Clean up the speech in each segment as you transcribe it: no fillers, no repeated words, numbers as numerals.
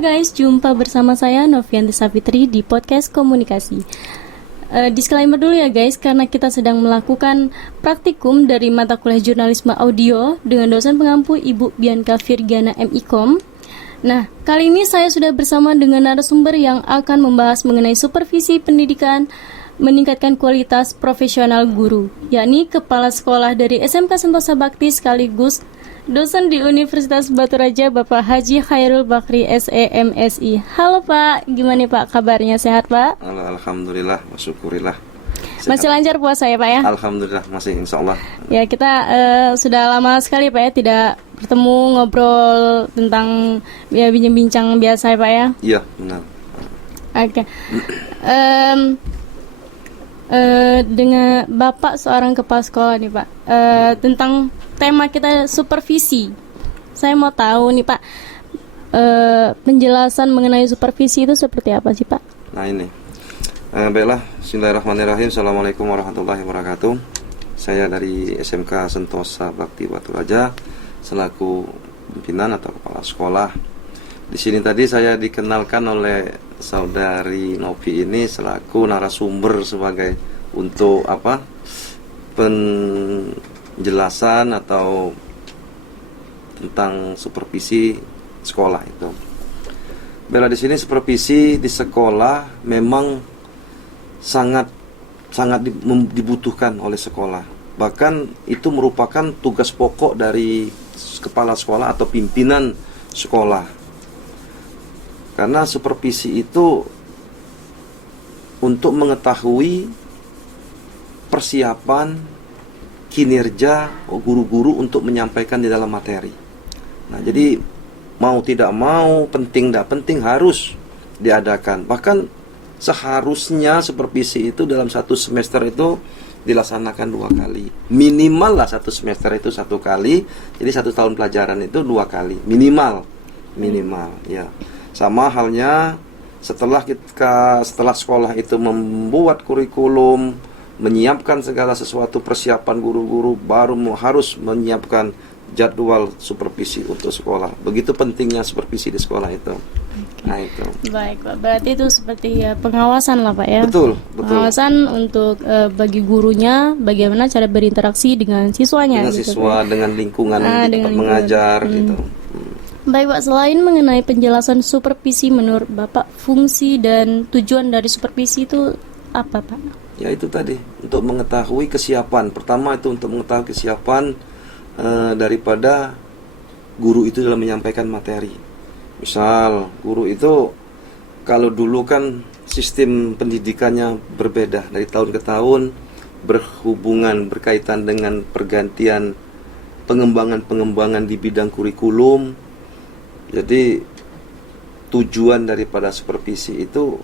guys, jumpa bersama saya Novianti Savitri di podcast komunikasi. Disclaimer dulu ya guys, karena kita sedang melakukan praktikum dari mata kuliah jurnalisme audio dengan dosen pengampu Ibu Bianca Virgiana MIKOM. Nah, kali ini saya sudah bersama dengan narasumber yang akan membahas mengenai supervisi pendidikan meningkatkan kualitas profesional guru, yakni Kepala Sekolah dari SMK Sentosa Bakti sekaligus dosen di Universitas Batu Raja, Bapak Haji Khairul Bakri SEMSI. Halo Pak, gimana Pak kabarnya, sehat Pak? Alhamdulillah, syukurillah. Masih lancar puasa ya Pak ya? Alhamdulillah, masih insya Allah. Ya, kita sudah lama sekali Pak ya tidak bertemu ngobrol tentang ya bincang-bincang biasa ya Pak ya? Iya, benar. Oke. Dengan Bapak seorang kepala sekolah nih Pak, tentang tema kita supervisi. Saya mau tahu nih Pak, penjelasan mengenai supervisi itu seperti apa sih Pak? Nah ini, baiklah, bismillahirrahmanirrahim. Assalamualaikum warahmatullahi wabarakatuh. Saya dari SMK Sentosa Bakti Batu Raja selaku pimpinan atau kepala sekolah. Di sini tadi saya dikenalkan oleh saudari Novi ini selaku narasumber sebagai untuk apa? Penjelasan atau tentang supervisi sekolah itu. Bela di sini supervisi di sekolah memang sangat dibutuhkan oleh sekolah. Bahkan itu merupakan tugas pokok dari kepala sekolah atau pimpinan sekolah. Karena supervisi itu untuk mengetahui persiapan kinerja guru-guru untuk menyampaikan di dalam materi. Nah, jadi mau tidak mau, penting tidak penting harus diadakan. Bahkan seharusnya supervisi itu dalam satu semester itu dilaksanakan 2 kali. Minimal lah satu semester itu 1 kali. Jadi 1 tahun pelajaran itu 2 kali. Minimal ya. Sama halnya setelah sekolah itu membuat kurikulum, menyiapkan segala sesuatu persiapan guru-guru, baru harus menyiapkan jadwal supervisi untuk sekolah. Begitu pentingnya supervisi di sekolah itu. Nah itu. Baik Pak, berarti itu seperti ya pengawasan lah Pak ya. Betul. Pengawasan untuk bagi gurunya, bagaimana cara berinteraksi dengan siswanya. Dengan gitu, siswa, Pak. dengan lingkungan Dengan mengajar gitu. Baik Pak, selain mengenai penjelasan supervisi, menurut Bapak fungsi dan tujuan dari supervisi itu apa Pak? Ya itu tadi, untuk mengetahui kesiapan. Pertama itu untuk mengetahui kesiapan daripada guru itu dalam menyampaikan materi. Misal guru itu kalau dulu kan sistem pendidikannya berbeda dari tahun ke tahun, berkaitan dengan pergantian pengembangan di bidang kurikulum. Jadi tujuan daripada supervisi itu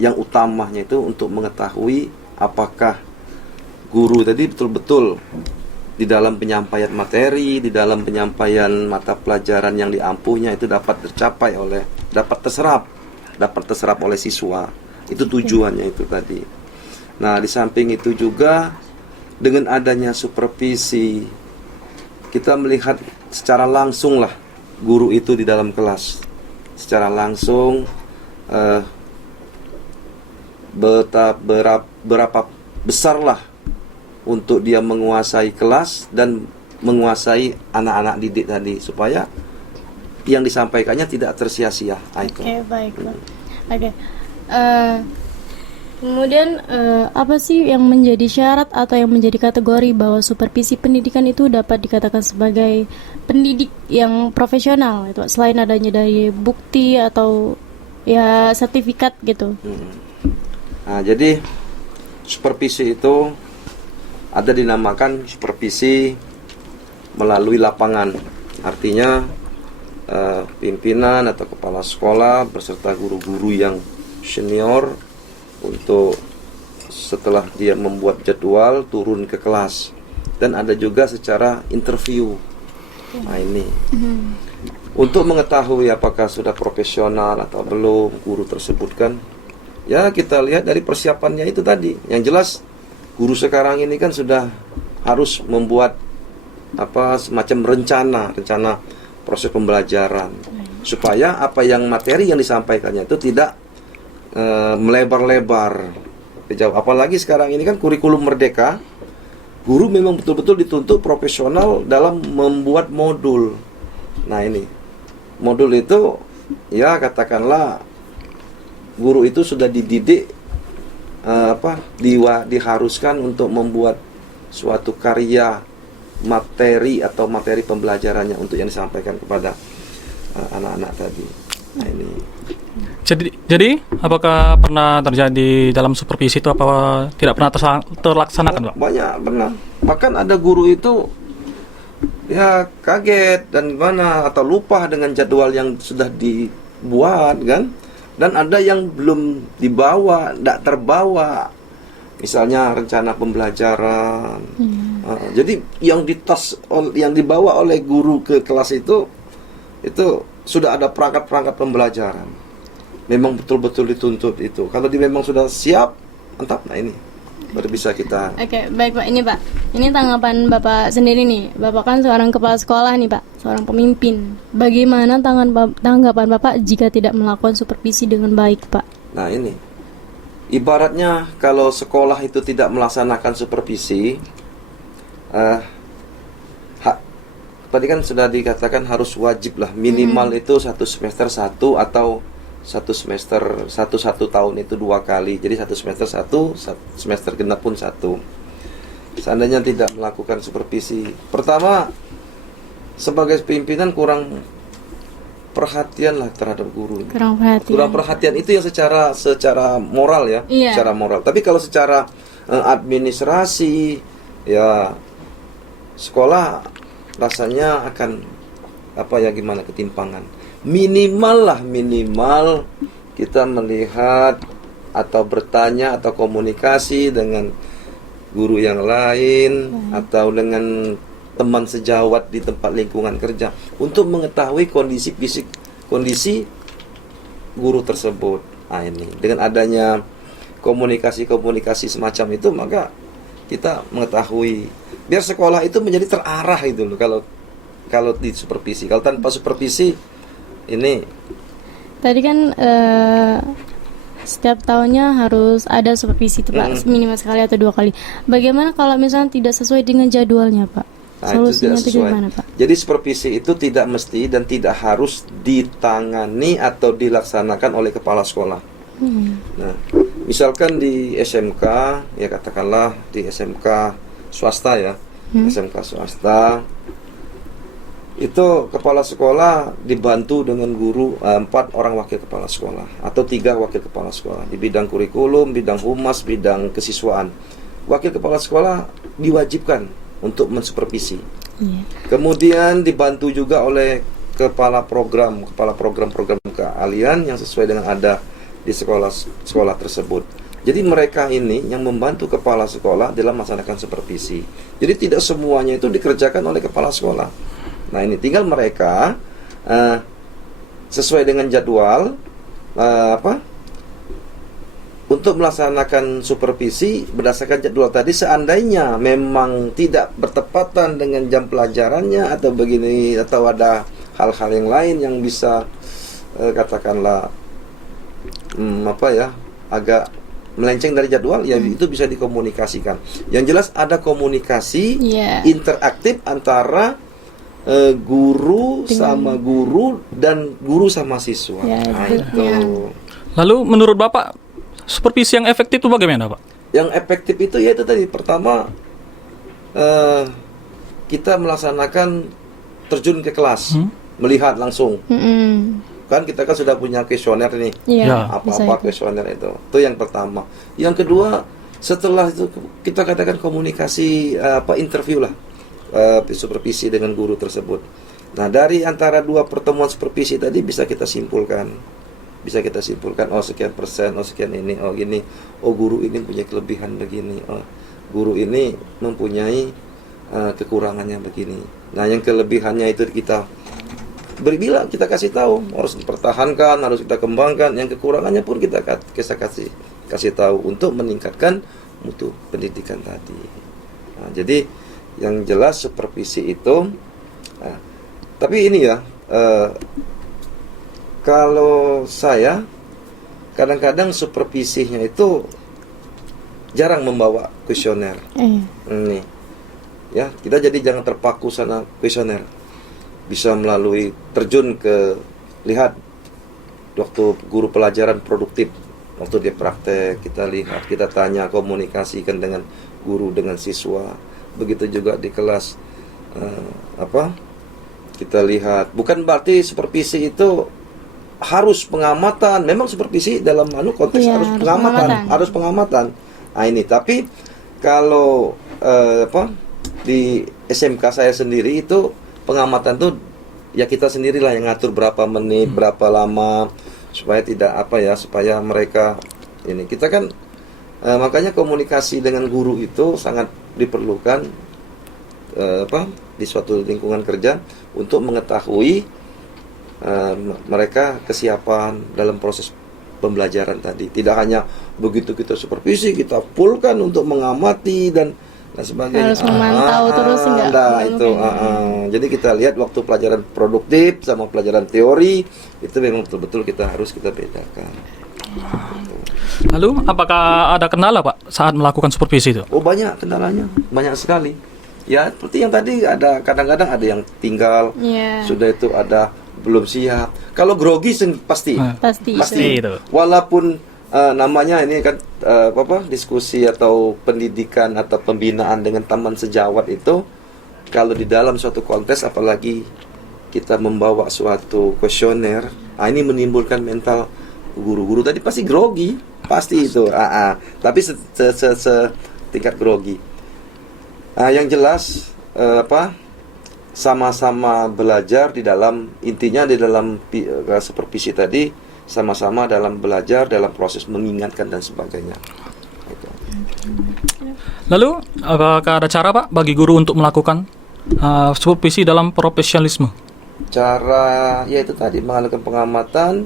yang utamanya itu untuk mengetahui apakah guru tadi betul-betul di dalam penyampaian materi, di dalam penyampaian mata pelajaran yang diampuhnya itu dapat terserap oleh siswa. Itu tujuannya itu tadi. Nah, di samping itu juga dengan adanya supervisi kita melihat secara langsung lah guru itu di dalam kelas. Secara langsung berapa besarlah untuk dia menguasai kelas dan menguasai anak-anak didik tadi supaya yang disampaikannya tidak tersia-sia. Oke, baik Pak. Oke. Kemudian apa sih yang menjadi syarat atau yang menjadi kategori bahwa supervisi pendidikan itu dapat dikatakan sebagai pendidik yang profesional itu selain adanya dari bukti atau ya sertifikat gitu. Nah, jadi supervisi itu ada dinamakan supervisi melalui lapangan. Artinya pimpinan atau kepala sekolah beserta guru-guru yang senior untuk setelah dia membuat jadwal turun ke kelas, dan ada juga secara interview. Nah ini untuk mengetahui apakah sudah profesional atau belum guru tersebut kan, ya kita lihat dari persiapannya itu tadi. Yang jelas guru sekarang ini kan sudah harus membuat semacam rencana proses pembelajaran supaya apa yang materi yang disampaikannya itu tidak melebar-lebar jauh. Apalagi sekarang ini kan kurikulum merdeka, guru memang betul-betul dituntut profesional dalam membuat modul. Nah ini modul itu ya katakanlah guru itu sudah dididik diharuskan untuk membuat suatu karya materi atau materi pembelajarannya untuk yang disampaikan kepada anak-anak tadi. Nah ini. Jadi apakah pernah terjadi dalam supervisi itu apa tidak pernah terlaksanakan, Pak? Banyak pernah. Bahkan ada guru itu ya kaget dan gimana atau lupa dengan jadwal yang sudah dibuat kan. Dan ada yang belum dibawa, tidak terbawa. Misalnya rencana pembelajaran. Jadi yang dibawa oleh guru ke kelas itu sudah ada perangkat-perangkat pembelajaran. Memang betul-betul dituntut itu. Kalau memang sudah siap, mantap. Nah ini baru bisa kita. Oke, baik Pak. Ini Pak, ini tanggapan Bapak sendiri nih. Bapak kan seorang kepala sekolah nih Pak, seorang pemimpin. Bagaimana tanggapan Bapak jika tidak melakukan supervisi dengan baik Pak? Nah ini, ibaratnya kalau sekolah itu tidak melaksanakan supervisi, tadi kan sudah dikatakan harus wajib lah minimal itu 1 semester 1 atau 1 semester 1 tahun itu 2 kali. Jadi 1 semester 1, semester genap pun 1. Seandainya tidak melakukan supervisi, pertama sebagai pimpinan kurang perhatian lah terhadap guru. Kurang perhatian itu yang secara moral ya, secara moral. Tapi kalau secara administrasi ya sekolah rasanya akan gimana ketimpangan. Minimal kita melihat atau bertanya atau komunikasi dengan guru yang lain atau dengan teman sejawat di tempat lingkungan kerja untuk mengetahui kondisi fisik, kondisi guru tersebut. Nah ini dengan adanya komunikasi semacam itu, maka kita mengetahui biar sekolah itu menjadi terarah itu loh kalau di supervisi. Kalau tanpa supervisi ini tadi kan setiap tahunnya harus ada supervisi itu Pak, minimal sekali atau 2 kali. Bagaimana kalau misalnya tidak sesuai dengan jadwalnya Pak? Nah, solusinya itu gimana Pak? Jadi supervisi itu tidak mesti dan tidak harus ditangani atau dilaksanakan oleh kepala sekolah. Nah, misalkan di SMK, ya katakanlah di SMK swasta ya, SMK swasta itu kepala sekolah dibantu dengan guru 4 orang wakil kepala sekolah atau 3 wakil kepala sekolah di bidang kurikulum, bidang humas, bidang kesiswaan. Wakil kepala sekolah diwajibkan untuk mensupervisi. Kemudian dibantu juga oleh kepala program keahlian yang sesuai dengan ada di sekolah tersebut. Jadi mereka ini yang membantu kepala sekolah dalam melaksanakan supervisi. Jadi tidak semuanya itu dikerjakan oleh kepala sekolah. Nah ini tinggal mereka sesuai dengan jadwal untuk melaksanakan supervisi berdasarkan jadwal tadi. Seandainya memang tidak bertepatan dengan jam pelajarannya atau begini, atau ada hal-hal yang lain yang bisa katakanlah agak melenceng dari jadwal, ya itu bisa dikomunikasikan. Yang jelas ada komunikasi interaktif antara guru sama guru dan guru sama siswa. Nah, itu. Lalu menurut Bapak supervisi yang efektif itu bagaimana Pak? Yang efektif itu ya itu tadi, pertama kita melaksanakan terjun ke kelas, melihat langsung. Kan kita kan sudah punya kuesioner nih, apa-apa kuesioner itu yang pertama. Yang kedua, setelah itu kita katakan komunikasi interview lah, supervisi dengan guru tersebut. Nah dari antara 2 pertemuan supervisi tadi bisa kita simpulkan, oh sekian persen, oh sekian ini, oh gini, oh guru ini punya kelebihan begini, oh guru ini mempunyai kekurangannya begini. Nah yang kelebihannya itu kita berbilang, kita kasih tahu, harus dipertahankan, harus kita kembangkan. Yang kekurangannya pun kita kasih tahu untuk meningkatkan mutu pendidikan tadi. Nah, jadi yang jelas supervisi itu tapi ini ya Kalau saya kadang-kadang supervisinya itu jarang membawa kuesioner. Nih, ya kita jadi jangan terpaku sana kuesioner. Bisa melalui terjun ke lihat waktu guru pelajaran produktif, waktu dia praktek kita lihat, kita tanya, komunikasikan dengan guru dengan siswa. Begitu juga di kelas kita lihat. Bukan berarti supervisi itu harus pengamatan. Memang supervisi dalam konteks harus pengamatan. Nah ini, tapi kalau di SMK saya sendiri itu pengamatan tuh ya kita sendirilah yang ngatur berapa menit, berapa lama, supaya tidak supaya mereka ini. Kita kan makanya komunikasi dengan guru itu sangat diperlukan di suatu lingkungan kerja untuk mengetahui mereka kesiapan dalam proses pembelajaran tadi. Tidak hanya begitu kita supervisi, kita fullkan untuk mengamati dan sebagainya. Harus memantau terus Jadi kita lihat waktu pelajaran produktif sama pelajaran teori itu memang betul-betul kita bedakan. Lalu apakah ada kendala Pak saat melakukan supervisi itu? Oh banyak kendalanya, banyak sekali. Ya seperti yang tadi ada kadang-kadang ada yang tinggal, sudah itu ada belum siap. Kalau grogi pasti itu. Walaupun namanya ini kan diskusi atau pendidikan atau pembinaan dengan teman sejawat itu, kalau di dalam suatu kontes apalagi kita membawa suatu kuesioner, ini menimbulkan mental guru-guru tadi pasti grogi, pasti itu. Tapi tingkat grogi. Yang jelas sama-sama belajar di dalam intinya di dalam supervisi tadi, sama-sama dalam belajar dalam proses mengingatkan dan sebagainya. Lalu apakah ada cara Pak bagi guru untuk melakukan supervisi dalam profesionalisme? Cara ya itu tadi melakukan pengamatan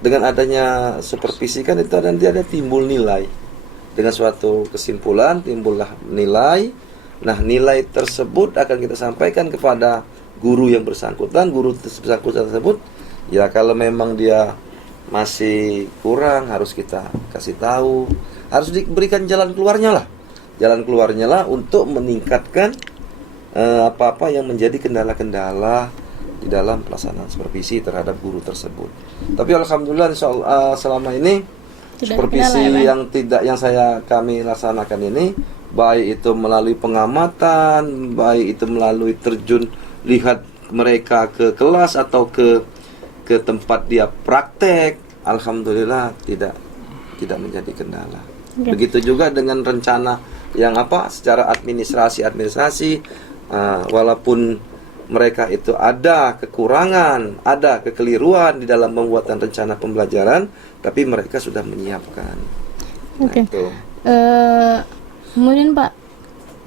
dengan adanya supervisi kan itu nanti ada timbul nilai. Dengan suatu kesimpulan timbullah nilai. Nah, nilai tersebut akan kita sampaikan kepada guru yang bersangkutan. Guru bersangkutan tersebut, ya kalau memang dia masih kurang harus kita kasih tahu, harus diberikan jalan keluarnya lah. Jalan keluarnya lah untuk meningkatkan apa-apa yang menjadi kendala-kendala di dalam pelaksanaan supervisi terhadap guru tersebut. Tapi alhamdulillah selama ini supervisi yang kami laksanakan ini, baik itu melalui pengamatan, baik itu melalui terjun lihat mereka ke kelas atau ke tempat dia praktek, alhamdulillah tidak menjadi kendala. Begitu juga dengan rencana yang secara administrasi walaupun mereka itu ada kekurangan, ada kekeliruan di dalam pembuatan rencana pembelajaran, tapi mereka sudah menyiapkan. Oke. Kemudian Pak,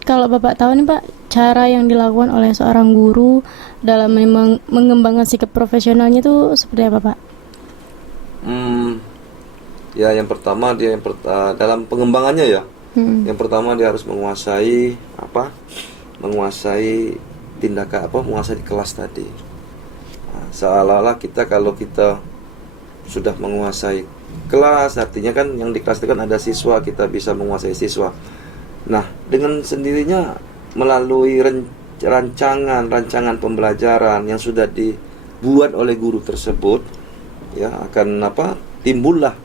kalau Bapak tahu nih Pak, cara yang dilakukan oleh seorang guru dalam mengembangkan sikap profesionalnya itu seperti apa Pak? Ya yang pertama dalam pengembangannya ya. Yang pertama dia harus menguasai menguasai kelas tadi. Seolah-olah kalau kita sudah menguasai kelas, artinya kan yang di kelas itu kan ada siswa, kita bisa menguasai siswa. Nah, dengan sendirinya melalui rancangan pembelajaran yang sudah dibuat oleh guru tersebut, ya akan timbullah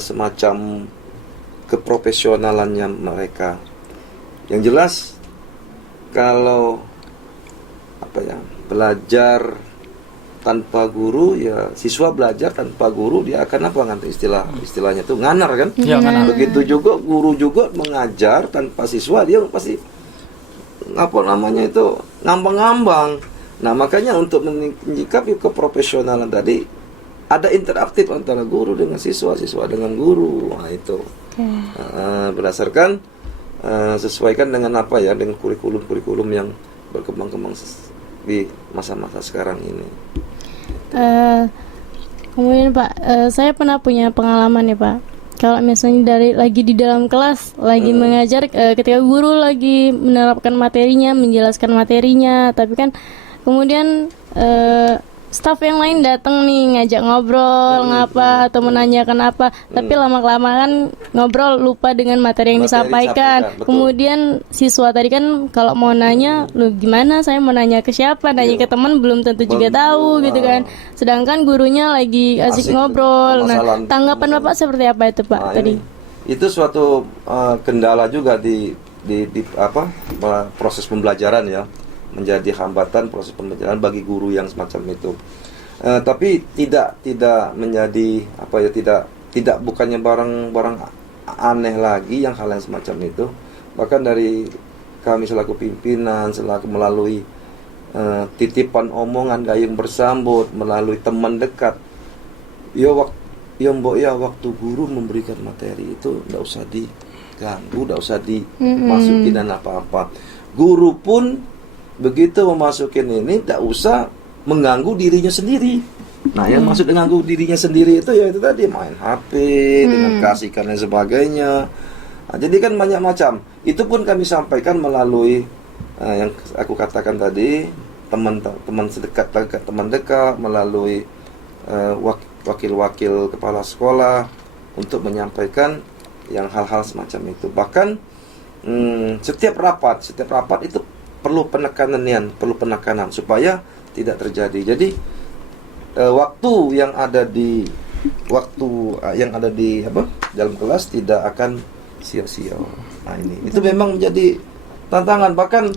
semacam keprofesionalannya mereka. Yang jelas kalau belajar tanpa guru, ya siswa belajar tanpa guru dia akan istilahnya itu nganar kan? Ya, nganar. Begitu juga guru juga mengajar tanpa siswa, dia pasti ngambang-ngambang. Nah, makanya untuk menyikapi keprofesionalan tadi ada interaktif antara guru dengan siswa dengan guru. Nah, itu berdasarkan sesuaikan dengan dengan kurikulum yang berkembang di masa-masa sekarang ini. Kemudian Pak, saya pernah punya pengalaman ya Pak. Kalau misalnya lagi di dalam kelas, lagi mengajar, ketika guru lagi menerapkan materinya, menjelaskan materinya, tapi kan kemudian staff yang lain datang nih ngajak ngobrol ngapa atau menanyakan apa, tapi lama-kelamaan ngobrol lupa dengan materi yang disampaikan. Betul. Kemudian siswa tadi kan kalau mau nanya, lu gimana saya mau nanya ke siapa, nanya ke teman belum tentu juga tahu gitu kan. Sedangkan gurunya lagi asik ngobrol. Nah, tanggapan Bapak seperti apa itu Pak tadi? Itu suatu kendala juga di apa proses pembelajaran ya, menjadi hambatan proses pembelajaran bagi guru yang semacam itu. Tapi tidak menjadi apa ya, tidak bukannya barang aneh lagi yang hal yang semacam itu. Bahkan dari kami selaku pimpinan, selaku melalui titipan omongan gayung bersambut, melalui teman dekat, waktu guru memberikan materi itu tidak usah diganggu, tidak usah dimasukin dan apa-apa. Guru pun begitu memasukin ini tidak usah mengganggu dirinya sendiri. Nah, yang maksud mengganggu dirinya sendiri itu ya itu tadi main HP dengan kasihkan dan sebagainya. Nah, jadi kan banyak macam. Itu pun kami sampaikan melalui yang aku katakan tadi, teman sedekat, teman dekat, melalui wakil-wakil kepala sekolah untuk menyampaikan yang hal-hal semacam itu. Bahkan setiap rapat itu perlu penekanan supaya tidak terjadi. Jadi waktu yang ada di dalam kelas tidak akan sia-sia. Nah, itu memang menjadi tantangan. Bahkan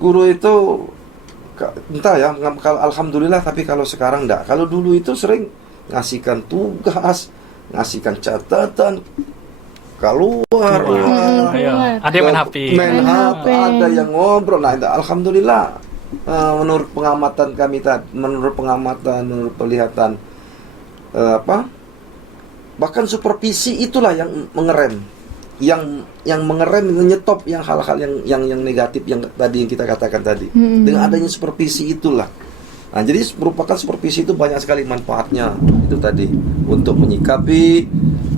guru itu entah ya, kalau alhamdulillah, tapi kalau sekarang enggak. Kalau dulu itu sering ngasihkan tugas, ngasihkan catatan keluar. Ada yang main HP, ada yang ngobrol. Nah, alhamdulillah, menurut pengamatan kami menurut penglihatan bahkan supervisi itulah yang mengerem, yang mengerem, menyetop yang hal-hal yang negatif yang tadi yang kita katakan tadi. Dengan adanya supervisi itulah. Nah, jadi merupakan supervisi itu banyak sekali manfaatnya itu tadi untuk menyikapi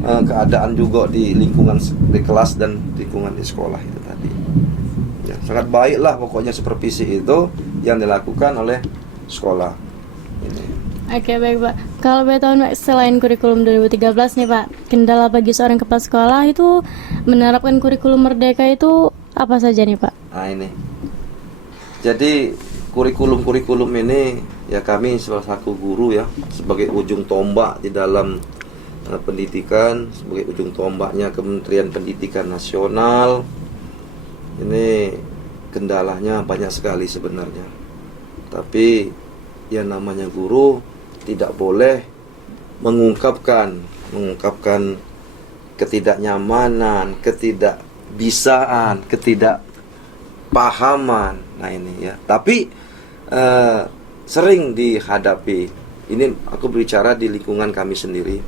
keadaan juga di lingkungan di kelas dan lingkungan di sekolah itu tadi. Ya, sangat baiklah pokoknya supervisi itu yang dilakukan oleh sekolah. Ini. Oke, baik Pak. Kalau boleh tahu selain kurikulum 2013 nih Pak, kendala bagi seorang kepala sekolah itu menerapkan kurikulum merdeka itu apa saja nih Pak? Nah, ini. Jadi kurikulum ini ya kami salah satu guru ya sebagai ujung tombak di dalam pendidikan, sebagai ujung tombaknya Kementerian Pendidikan Nasional. Ini kendalanya banyak sekali sebenarnya. Tapi yang namanya guru tidak boleh mengungkapkan ketidaknyamanan, ketidakbisaan, ketidakpahaman. Nah, ini ya. Tapi sering dihadapi. Ini aku berbicara di lingkungan kami sendiri.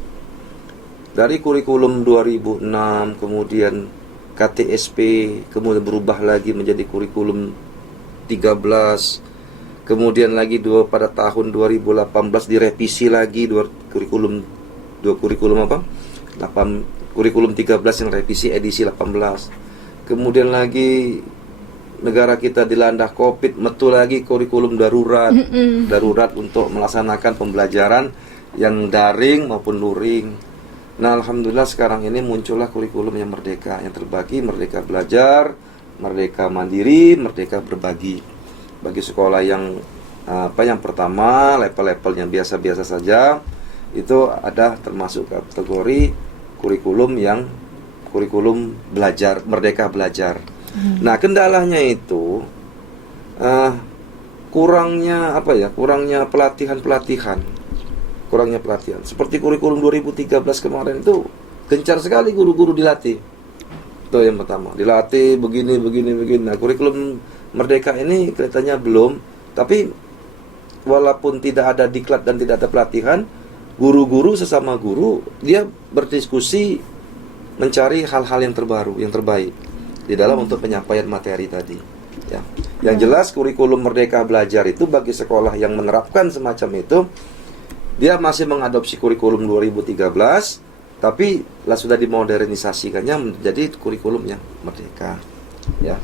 Dari kurikulum 2006, kemudian KTSP, kemudian berubah lagi menjadi kurikulum 13, kemudian lagi pada tahun 2018 direvisi lagi kurikulum 13 yang revisi edisi 18. Kemudian lagi negara kita dilanda Covid, metu lagi kurikulum darurat untuk melaksanakan pembelajaran yang daring maupun luring. Nah, alhamdulillah sekarang ini muncullah kurikulum yang merdeka, yang terbagi, merdeka belajar, merdeka mandiri, merdeka berbagi. Bagi sekolah yang yang pertama level-levelnya biasa-biasa saja, itu ada termasuk kategori kurikulum belajar, merdeka belajar. Nah, kendalanya itu kurangnya pelatihan. Seperti kurikulum 2013 kemarin itu gencar sekali guru-guru dilatih. Itu yang pertama, dilatih begini. Nah, kurikulum merdeka ini kelihatannya belum, tapi walaupun tidak ada diklat dan tidak ada pelatihan, guru-guru sesama guru dia berdiskusi mencari hal-hal yang terbaru, yang terbaik di dalam untuk penyampaian materi tadi. Ya. Yang jelas kurikulum merdeka belajar itu bagi sekolah yang menerapkan semacam itu, dia masih mengadopsi kurikulum 2013, tapi sudah dimodernisasikannya menjadi kurikulum yang merdeka. Ya.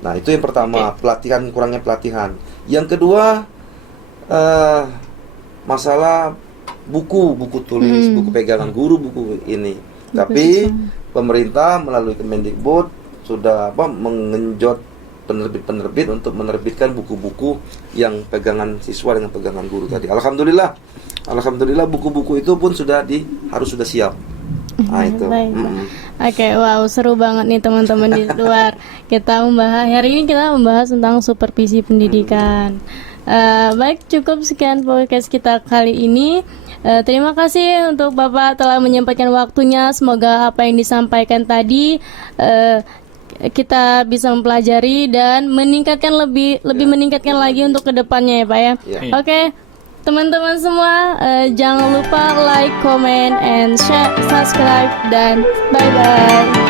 Nah, itu yang pertama, pelatihan, kurangnya pelatihan. Yang kedua, masalah buku tulis, buku pegangan guru, buku ini. Tapi pemerintah melalui Kemendikbud sudah mengenjot penerbit-penerbit untuk menerbitkan buku-buku yang pegangan siswa dengan pegangan guru tadi. Alhamdulillah buku-buku itu pun harus sudah siap. Nah, itu. Oke, wow, seru banget nih teman-teman di luar. Hari ini kita membahas tentang supervisi pendidikan. Baik, cukup sekian podcast kita kali ini. Terima kasih untuk Bapak telah menyempatkan waktunya. Semoga apa yang disampaikan tadi kita bisa mempelajari dan meningkatkan lebih meningkatkan lagi untuk kedepannya ya Pak ya. Oke. Teman-teman semua, jangan lupa like, comment, and share, subscribe, dan bye-bye.